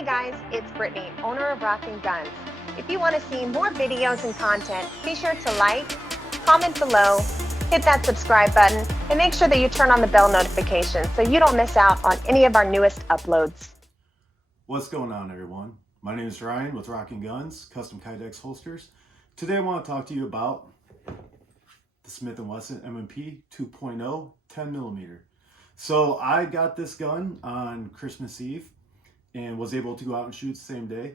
Hey guys, it's Brittany, owner of Rockin' Guns. If you want to see more videos and content, be sure to like, comment below, hit that subscribe button, and make sure that you turn on the bell notification so you don't miss out on any of our newest uploads. What's going on, everyone? My name is Ryan with Rockin' Guns, custom Kydex holsters. Today I want to talk to you about the Smith & Wesson M&P 2.0 10mm. So I got this gun on Christmas Eve and was able to go out and shoot the same day.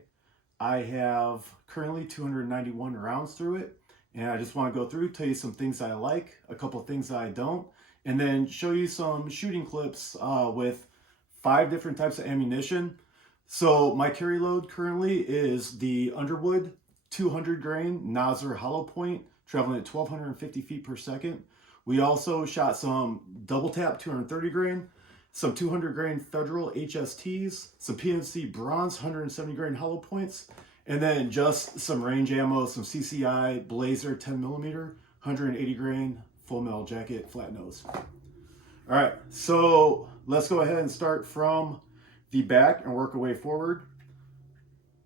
I have currently 291 rounds through it, and I just want to go through, tell you some things I like, a couple of things that I don't, and then show you some shooting clips with 5 different types of ammunition. So my carry load currently is the Underwood 200 grain Nosler hollow point, traveling at 1,250 feet per second. We also shot some double tap 230 grain, some 200 grain Federal HSTs, some PMC Bronze 170 grain hollow points, and then just some range ammo, some CCI Blazer 10mm, 180 grain full metal jacket, flat nose. All right, so let's go ahead and start from the back and work our way forward.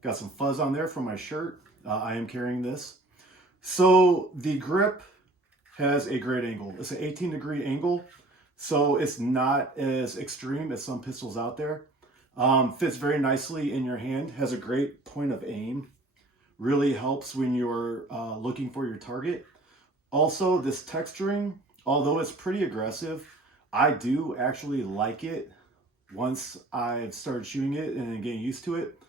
Got some fuzz on there from my shirt. I am carrying this. So the grip has a great angle. It's an 18-degree angle, so it's not as extreme as some pistols out there. Fits very nicely in your hand, has a great point of aim. Really helps when you're looking for your target. Also, this texturing, although it's pretty aggressive, I do actually like it once I've started shooting it and getting used to it.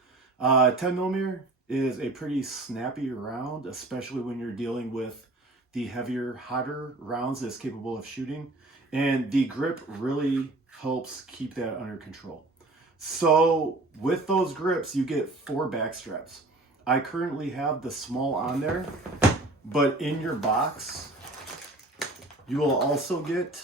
10mm is a pretty snappy round, especially when you're dealing with the heavier, hotter rounds that's capable of shooting. And the grip really helps keep that under control. So with those grips, you get 4 back straps. I currently have the small on there, but in your box, you will also get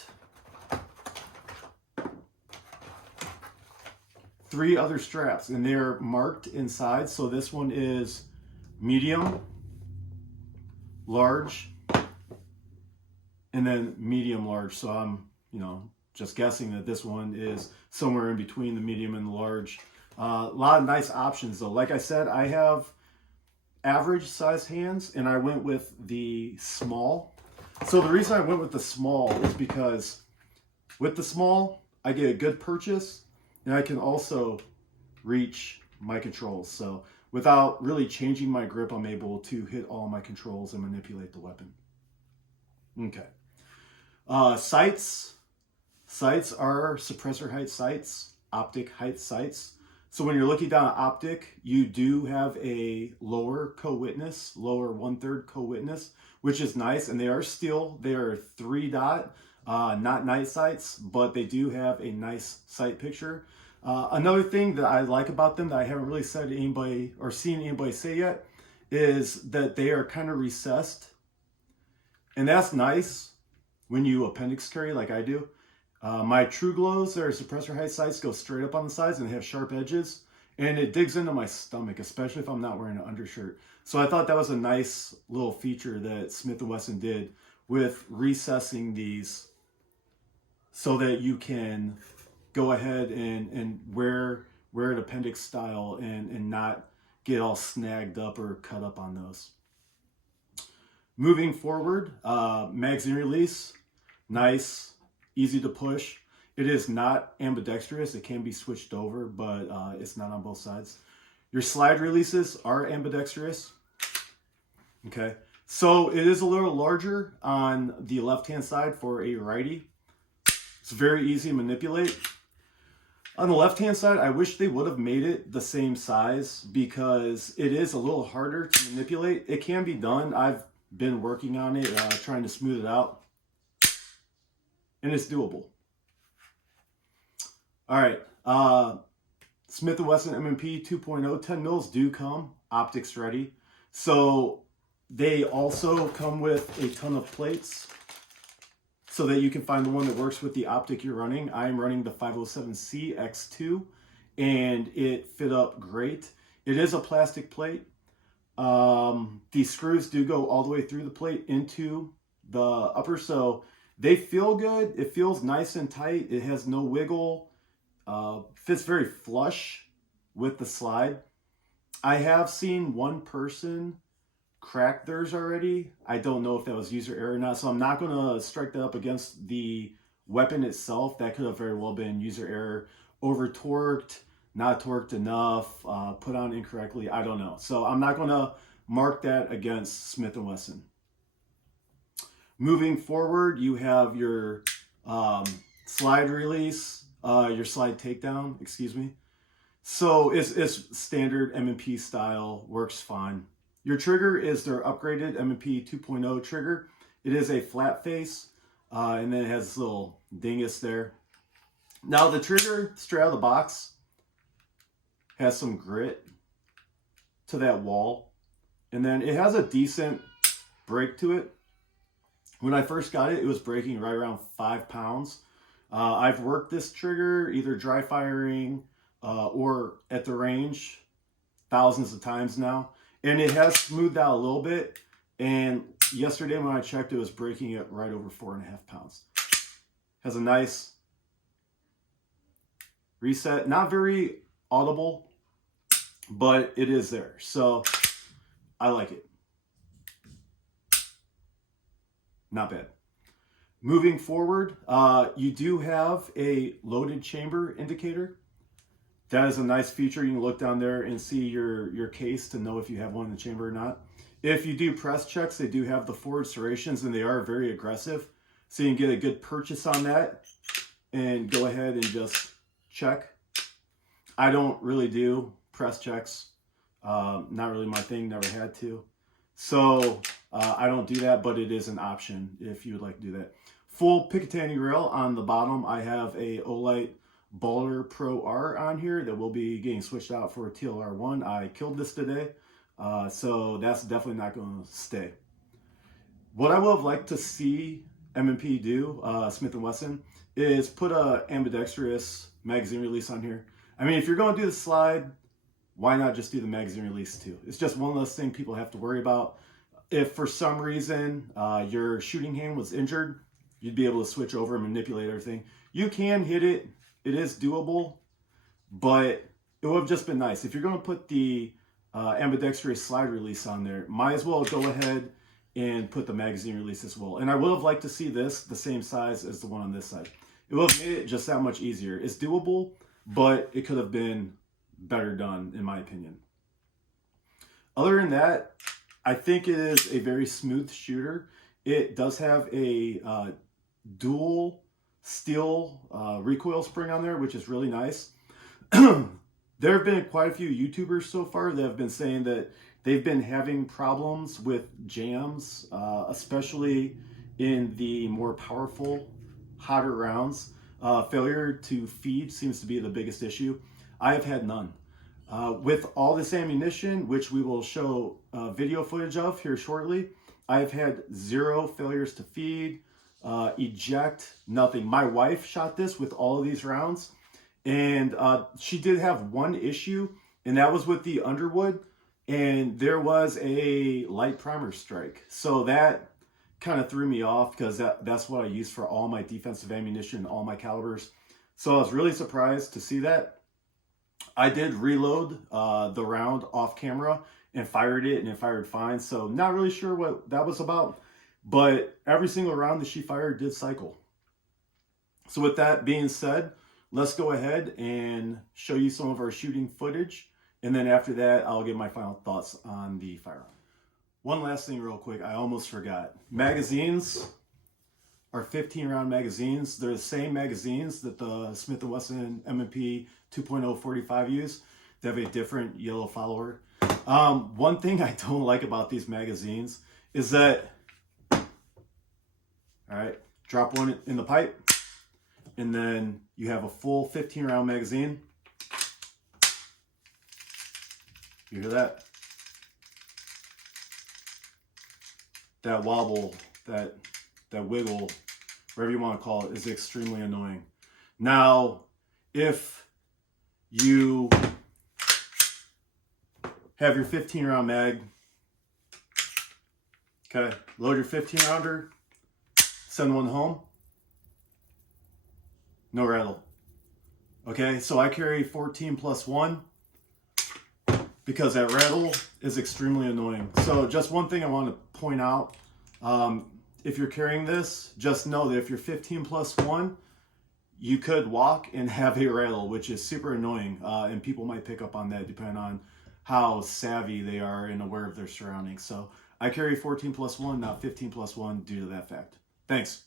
3 other straps, and they're marked inside. So this one is medium, large, and then medium large. So I'm, just guessing that this one is somewhere in between the medium and the large. A lot of nice options though. Like I said, I have average size hands and I went with the small. So the reason I went with the small is because with the small, I get a good purchase and I can also reach my controls. So without really changing my grip, I'm able to hit all my controls and manipulate the weapon. Okay. Sights are suppressor height sights, optic height sights. So when you're looking down at optic, you do have a lower co-witness, lower 1/3 co-witness, which is nice. And they are 3 dot, not night sights, but they do have a nice sight picture. Another thing that I like about them that I haven't really said to anybody or seen anybody say yet is that they are kind of recessed. And that's nice when you appendix carry like I do. My True Glows, their suppressor height sights go straight up on the sides and they have sharp edges. And it digs into my stomach, especially if I'm not wearing an undershirt. So I thought that was a nice little feature that Smith & Wesson did with recessing these so that you can go ahead and wear it appendix style and not get all snagged up or cut up on those. Moving forward, magazine release, nice, easy to push. It is not ambidextrous. It can be switched over, but it's not on both sides. Your slide releases are ambidextrous. Okay, so it is a little larger on the left-hand side for a righty. It's very easy to manipulate. On the left-hand side, I wish they would have made it the same size because it is a little harder to manipulate. It can be done. I've been working on it, trying to smooth it out, and it's doable. All right, Smith & Wesson M&P 2.0 10 mils do come optics ready. So they also come with a ton of plates so that you can find the one that works with the optic you're running. I am running the 507C X2 and it fit up great. It is a plastic plate. These screws do go all the way through the plate into the upper, so they feel good. It feels nice and tight. It has no wiggle. Fits very flush with the slide. I have seen one person crack theirs already. I don't know if that was user error or not, so I'm not going to strike that up against the weapon itself. That could have very well been user error, over torqued, not torqued enough, put on incorrectly. I don't know. So I'm not going to mark that against Smith & Wesson. Moving forward, you have your slide release, your slide takedown, excuse me. So it's standard M&P style, works fine. Your trigger is their upgraded M&P 2.0 trigger. It is a flat face, and then it has this little dingus there. Now the trigger straight out of the box has some grit to that wall, and then it has a decent break to it. When I first got it, it was breaking right around 5 pounds. I've worked this trigger either dry firing or at the range thousands of times now, and it has smoothed out a little bit. And yesterday when I checked, it was breaking at right over 4.5 pounds. Has a nice reset, not very audible, but it is there, so I like it. Not bad. Moving forward, you do have a loaded chamber indicator. That is a nice feature. You can look down there and see your case to know if you have one in the chamber or not. If you do press checks, they do have the forward serrations, and they are very aggressive. So you can get a good purchase on that and go ahead and just check. I don't really do press checks. Not really my thing, never had to. So I don't do that, but it is an option if you would like to do that. Full Picatinny rail on the bottom. I have a Olight Baller Pro R on here that will be getting switched out for a TLR1. I killed this today, so that's definitely not going to stay. What I would have liked to see M&P do, Smith & Wesson, is put a ambidextrous magazine release on here. I mean, if you're going to do the slide, why not just do the magazine release too? It's just one less thing people have to worry about. If for some reason your shooting hand was injured, you'd be able to switch over and manipulate everything. You can hit it. It is doable, but it would have just been nice. If you're going to put the ambidextrous slide release on there, might as well go ahead and put the magazine release as well. And I would have liked to see this the same size as the one on this side. It would have made it just that much easier. It's doable, but it could have been better done, in my opinion. Other than that, I think it is a very smooth shooter. It does have a dual steel recoil spring on there, which is really nice. There have been quite a few YouTubers so far that have been saying that they've been having problems with jams, especially in the more powerful, hotter rounds. Failure to feed seems to be the biggest issue. I have had none. With all this ammunition, which we will show video footage of here shortly, I've had 0 failures to feed, eject, nothing. My wife shot this with all of these rounds, and she did have one issue, and that was with the Underwood, and there was a light primer strike. So that kind of threw me off, because that's what I use for all my defensive ammunition, all my calibers. So I was really surprised to see that. I did reload the round off camera and fired it, and it fired fine. So not really sure what that was about, but every single round that she fired did cycle. So with that being said, let's go ahead and show you some of our shooting footage. And then after that, I'll give my final thoughts on the firearm. One last thing real quick, I almost forgot. Magazines are 15-round magazines. They're the same magazines that the Smith & Wesson M&P 2.0 45 use. They have a different yellow follower. One thing I don't like about these magazines is that, all right, drop one in the pipe, and then you have a full 15-round magazine. You hear that? That wobble, that wiggle, whatever you want to call it, is extremely annoying. Now, if you have your 15-round mag, okay, load your 15-rounder, send one home, no rattle. Okay, so I carry 14 plus 1. because that rattle is extremely annoying. So just one thing I want to point out, if you're carrying this, just know that if you're 15+1, you could walk and have a rattle, which is super annoying, and people might pick up on that depending on how savvy they are and aware of their surroundings. So I carry 14+1, not 15+1 due to that fact. Thanks.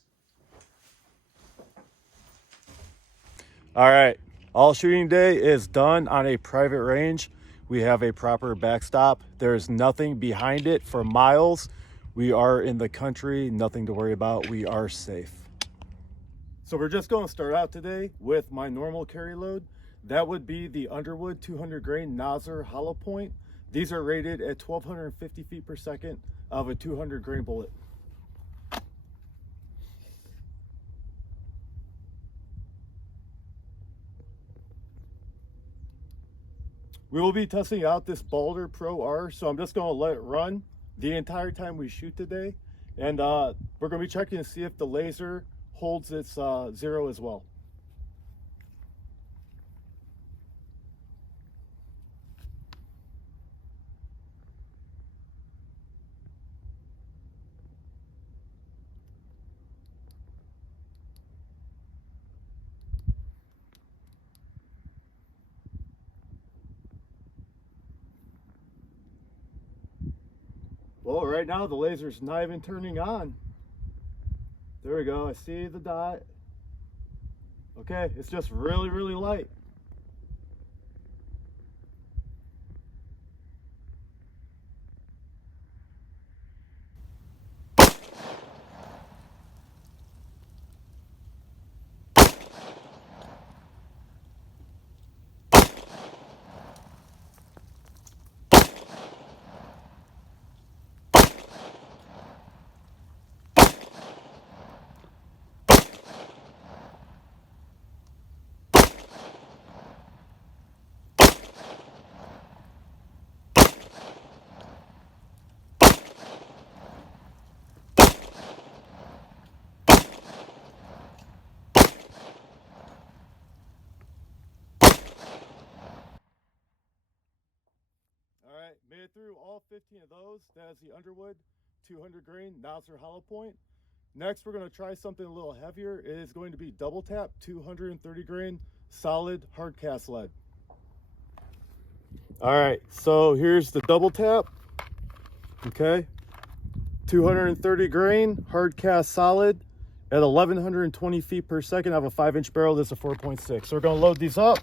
All right, all shooting day is done on a private range. We have a proper backstop. There's nothing behind it for miles. We are in the country, nothing to worry about. We are safe. So we're just going to start out today with my normal carry load. That would be the Underwood 200 grain Nosler hollow point. These are rated at 1,250 feet per second of a 200 grain bullet. We will be testing out this Balder Pro R, so I'm just going to let it run the entire time we shoot today. And we're going to be checking to see if the laser holds its 0 as well. Well, right now the laser's not even turning on. There we go, I see the dot. Okay, it's just really, really light. Alright, made it through all 15 of those. That is the Underwood 200 grain Nosler hollow point. Next, we're going to try something a little heavier. It is going to be double tap 230 grain solid hard cast lead. Alright, so here's the double tap. Okay, 230 grain hard cast solid at 1,120 feet per second. I have a 5-inch barrel. This is a 4.6. So we're going to load these up.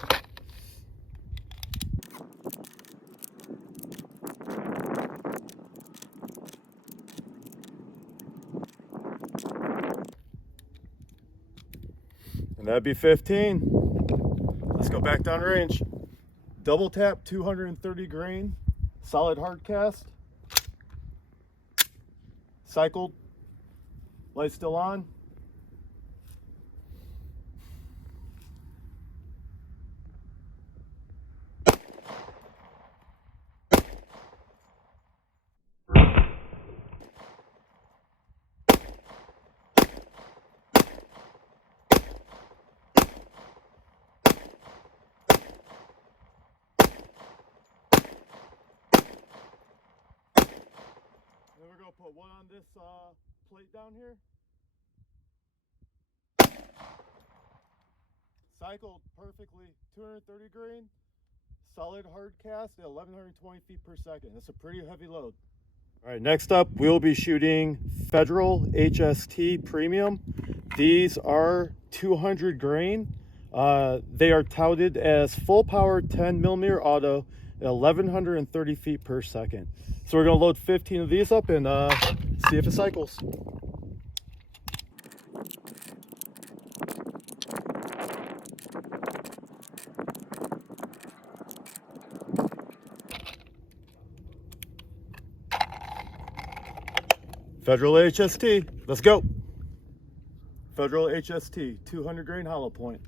And that'd be 15. Let's go back down range. Double tap 230 grain solid hard cast. Cycled. Light still on. Then we're going to put one on this plate down here. Cycled perfectly, 230 grain, solid hard cast at 1,120 feet per second. That's a pretty heavy load. All right, next up, we'll be shooting Federal HST Premium. These are 200 grain. They are touted as full power 10mm auto at 1,130 feet per second. So we're gonna load 15 of these up and see if it cycles. Federal HST, let's go. Federal HST, 200 grain hollow point.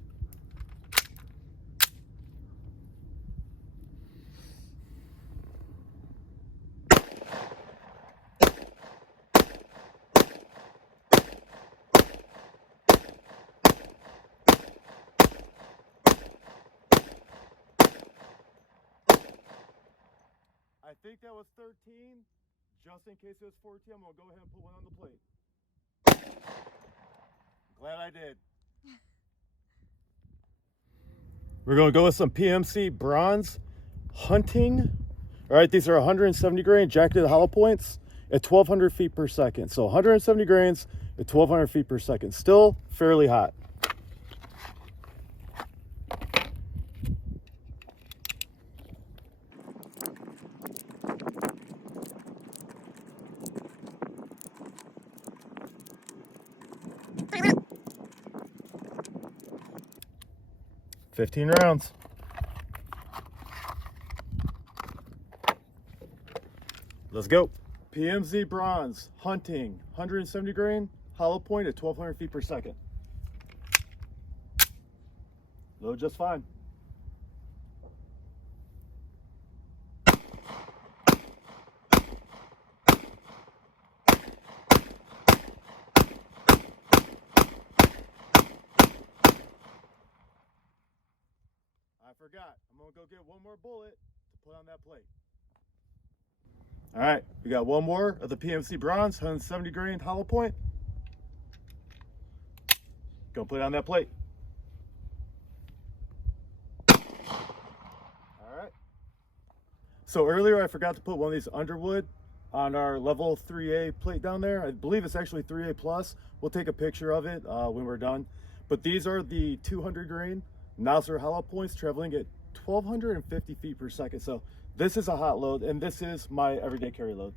think that was 13. Just in case it was 14, I'm gonna go ahead and put one on the plate. Glad I did. We're gonna go with some PMC Bronze Hunting. All right, these are 170 grain jacketed hollow points at 1,200 feet per second. So 170 grains at 1,200 feet per second. Still fairly hot. $15 rounds. Let's go. PMC Bronze Hunting, 170 grain, hollow point at 1,200 feet per second. Load just fine. I forgot. I'm gonna go get one more bullet to put on that plate. All right, we got one more of the PMC Bronze, 170 grain hollow point. Go put it on that plate. All right. So earlier I forgot to put one of these Underwood on our level 3A plate down there. I believe it's actually 3A plus. We'll take a picture of it when we're done. But these are the 200 grain Nosler hollow points traveling at 1,250 feet per second. So this is a hot load, and this is my everyday carry load.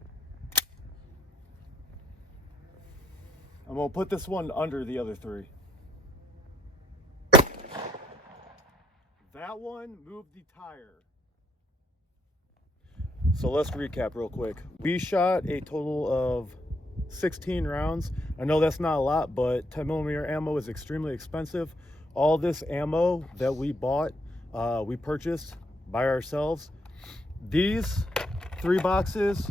I'm gonna put this one under the other three. That one moved the tire. So let's recap real quick. We shot a total of 16 rounds. I know that's not a lot, but 10mm ammo is extremely expensive. All this ammo that we bought, we purchased by ourselves. These 3 boxes,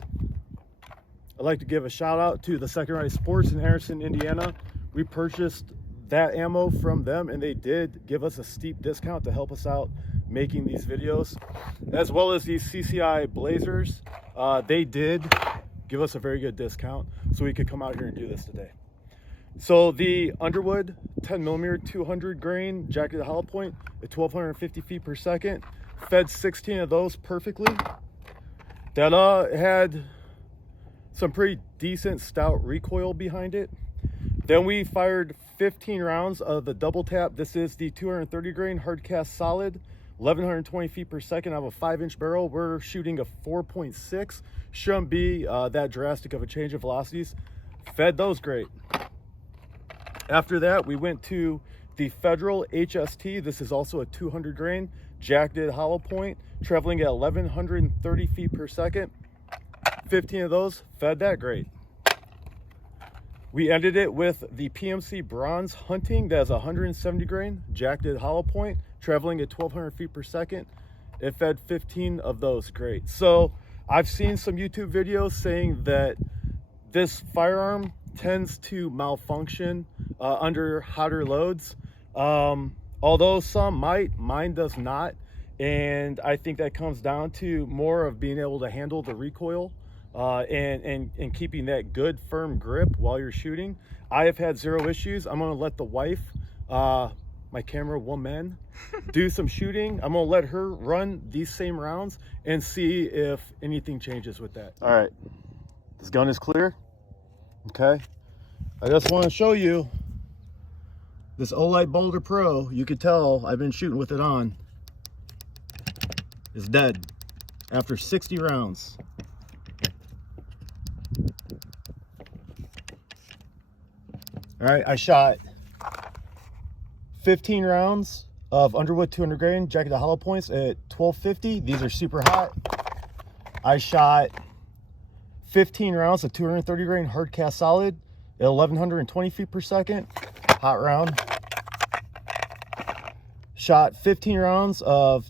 I'd like to give a shout out to the Second Right Sports in Harrison, Indiana. We purchased that ammo from them, and they did give us a steep discount to help us out making these videos, as well as these CCI Blazers. They did give us a very good discount so we could come out here and do this today. So the Underwood 10mm 200 grain jacketed hollow point at 1,250 feet per second, fed 16 of those perfectly. That had some pretty decent stout recoil behind it. Then we fired 15 rounds of the double tap. This is the 230 grain hard cast solid, 1,120 feet per second. I have a 5-inch barrel. We're shooting a 4.6. Shouldn't be that drastic of a change of velocities. Fed those great. After that, we went to the Federal HST. This is also a 200 grain jacketed hollow point, traveling at 1,130 feet per second. 15 of those, fed that great. We ended it with the PMC Bronze Hunting. That's 170 grain jacketed hollow point, traveling at 1,200 feet per second. It fed 15 of those great. So I've seen some YouTube videos saying that this firearm tends to malfunction under hotter loads. Although some might, mine does not. And I think that comes down to more of being able to handle the recoil and keeping that good firm grip while you're shooting. I have had 0 issues. I'm gonna let the wife, my camera woman, do some shooting. I'm gonna let her run these same rounds and see if anything changes with that. All right, this gun is clear. Okay, I just want to show you this Olight Boulder Pro. You could tell I've been shooting with it on. Is dead after 60 rounds. All right, I shot 15 rounds of Underwood 200 grain jacketed hollow points at 1,250. These are super hot. I shot 15 rounds of 230 grain hard cast solid at 1,120 feet per second. Hot round. Shot 15 rounds of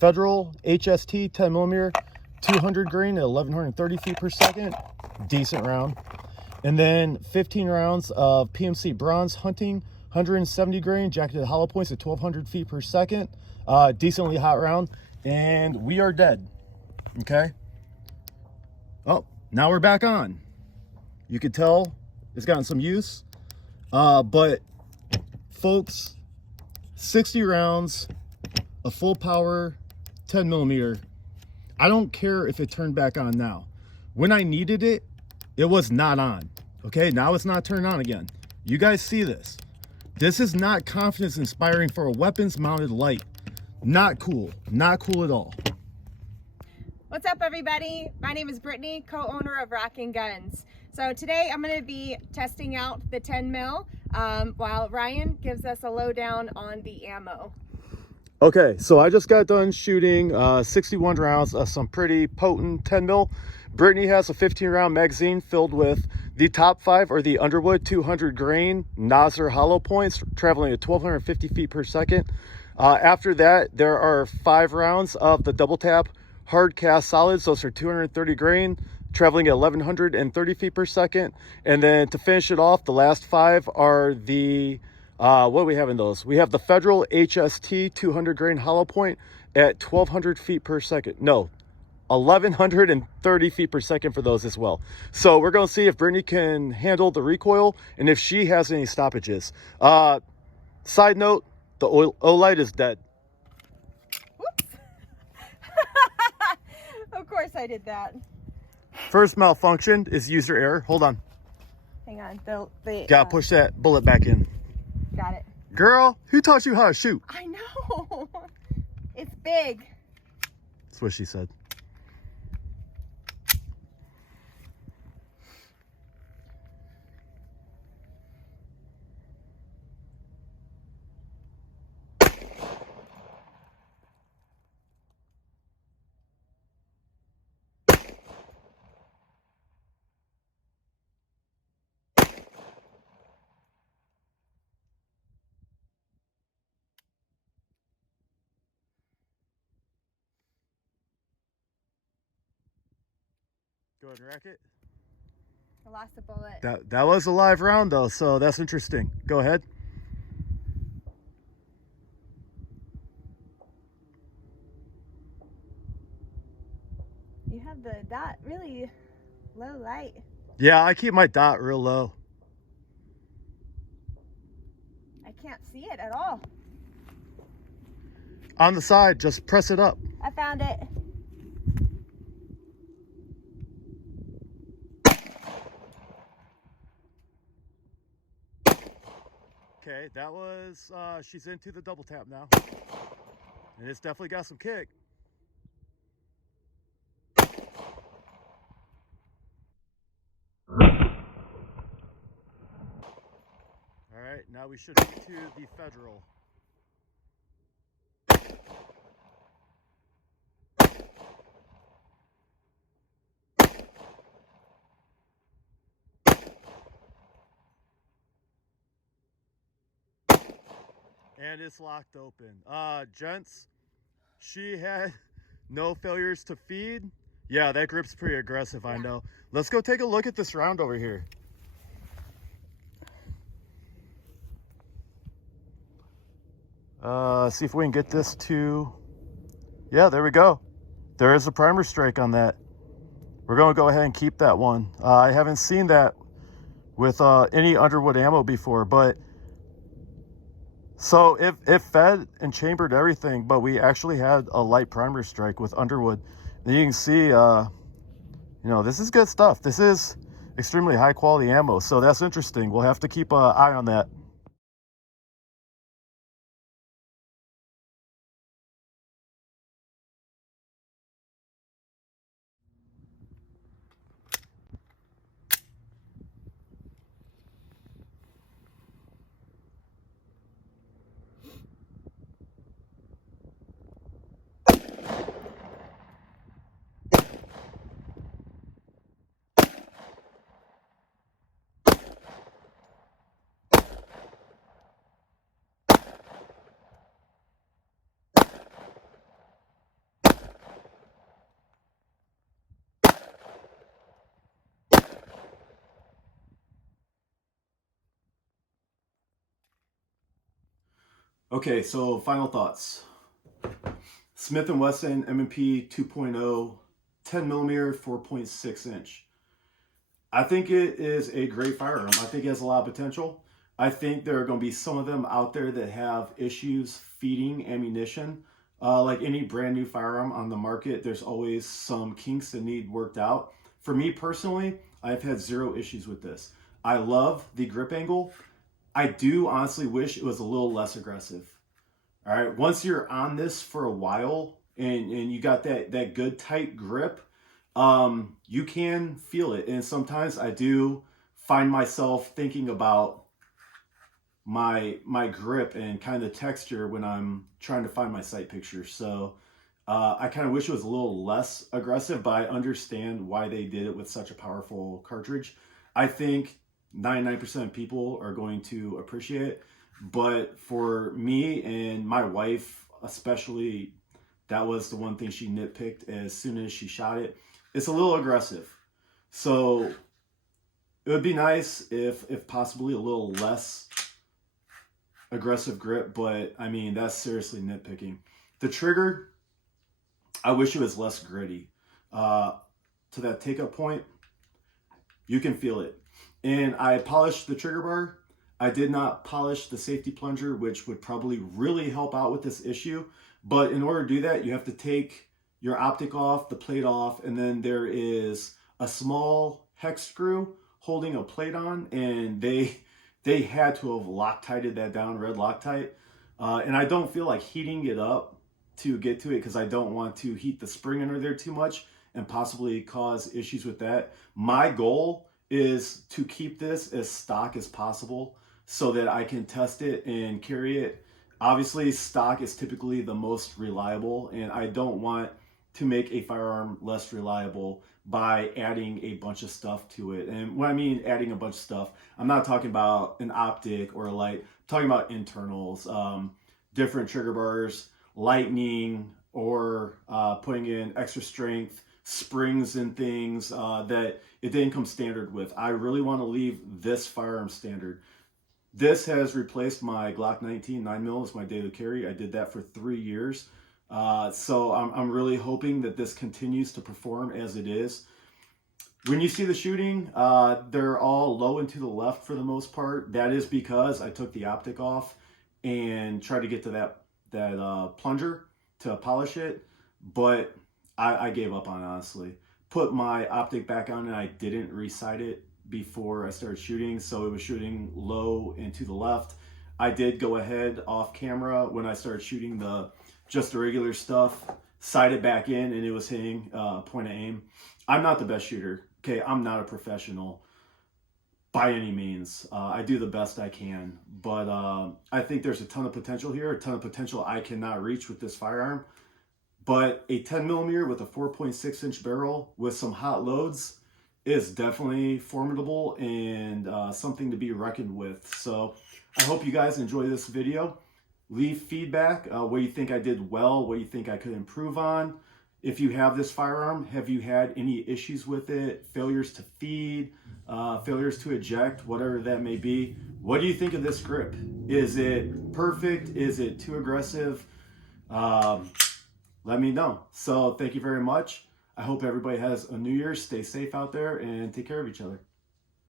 Federal HST 10mm 200 grain at 1,130 feet per second. Decent round. And then 15 rounds of PMC Bronze Hunting 170 grain jacketed hollow points at 1,200 feet per second. Decently hot round. And we are dead. Okay. Oh, now we're back on. You could tell it's gotten some use. But folks, 60 rounds, a full power 10 millimeter. I don't care if it turned back on now. When I needed it, it was not on. Okay, now it's not turned on again. You guys see this. This is not confidence inspiring for a weapons mounted light. Not cool. Not cool at all. What's up, everybody? My name is Brittany, co-owner of Rock and Guns. So today I'm going to be testing out the 10 mil while Ryan gives us a lowdown on the ammo. Okay, so I just got done shooting 61 rounds of some pretty potent 10 mil. Brittany has a 15 round magazine filled with the top 5 are the Underwood 200 grain Nosler hollow points traveling at 1250 feet per second. After that, there are 5 rounds of the double tap hard cast solids. Those are 230 grain traveling at 1130 feet per second. And then to finish it off, the last 5 are the what do we have in those? We have the Federal HST 200 grain hollow point at 1200 feet per second. No, 1130 feet per second for those as well. So we're going to see if Brittany can handle the recoil and if she has any stoppages. Side note, the O-light is dead. Whoops. Of course I did that. First malfunction is user error. Hold on. Hang on. Gotta push that bullet back in. Got it. Girl, who taught you how to shoot? I know. It's big. That's what she said. Go ahead and rack it. I lost a bullet. That was a live round though, so that's interesting. Go ahead. You have the dot really low light. Yeah, I keep my dot real low. I can't see it at all. On the side, just press it up. I found it. Okay, that was, she's into the double tap now. And it's definitely got some kick. All right, now we should be to the Federal. And it's locked open. Gents, she had no failures to feed. Yeah, that grip's pretty aggressive, I know. Let's go take a look at this round over here. See if we can get this to, yeah, there we go. There is a primer strike on that. We're gonna go ahead and keep that one. I haven't seen that with any Underwood ammo before, but so it fed and chambered everything, but we actually had a light primer strike with Underwood. And you can see, you know, this is good stuff. This is extremely high quality ammo, so that's interesting. We'll have to keep an eye on that. Okay, so final thoughts. Smith & Wesson M&P 2.0 10 millimeter, 4.6 inch. I think it is a great firearm. I think it has a lot of potential. I think there are going to be some of them out there that have issues feeding ammunition. Like any brand new firearm on the market, there's always some kinks that need worked out. For me personally, I've had zero issues with this. I love the grip angle. I do honestly wish it was a little less aggressive. All right, once you're on this for a while and you got that good tight grip, you can feel it. And sometimes I do find myself thinking about my grip and kind of texture when I'm trying to find my sight picture. So I kind of wish it was a little less aggressive, but I understand why they did it with such a powerful cartridge. I think 99% of people are going to appreciate it, but for me and my wife especially, that was the one thing she nitpicked as soon as she shot it. It's a little aggressive. So it would be nice if possibly a little less aggressive grip, but I mean, that's seriously nitpicking. The trigger, I wish it was less gritty. To that take-up point, you can feel it. And I polished the trigger bar. I did not polish the safety plunger, which would probably really help out with this issue. But in order to do that, you have to take your optic off, the plate off, and then there is a small hex screw holding a plate on, and they had to have Loctited that down, red Loctite. And I don't feel like heating it up to get to it because I don't want to heat the spring under there too much and possibly cause issues with that. My goal is to keep this as stock as possible so that I can test it and carry it. Obviously, stock is typically the most reliable, and I don't want to make a firearm less reliable by adding a bunch of stuff to it. And when I mean adding a bunch of stuff, I'm not talking about an optic or a light. I'm talking about internals, different trigger bars, lightning, or putting in extra strength, springs and things that it didn't come standard with. I really want to leave this firearm standard. This has replaced my Glock 19 9mm as my daily carry. I did that for 3 years. So I'm really hoping that this continues to perform as it is. When you see the shooting, they're all low and to the left for the most part. That is because I took the optic off and tried to get to that plunger to polish it, but I gave up on it, honestly. Put my optic back on and I didn't resight it before I started shooting, so it was shooting low and to the left. I did go ahead off camera when I started shooting just the regular stuff, sight it back in, and it was hitting point of aim. I'm not the best shooter, okay? I'm not a professional by any means. I do the best I can, but I think there's a ton of potential here, a ton of potential I cannot reach with this firearm. But a 10mm with a 4.6 inch barrel with some hot loads is definitely formidable and something to be reckoned with. So I hope you guys enjoy this video. Leave feedback, what you think I did well, what you think I could improve on. If you have this firearm, have you had any issues with it? Failures to feed, failures to eject, whatever that may be. What do you think of this grip? Is it perfect? Is it too aggressive? Let me know. So thank you very much. I hope everybody has a New Year's. Stay safe out there and take care of each other.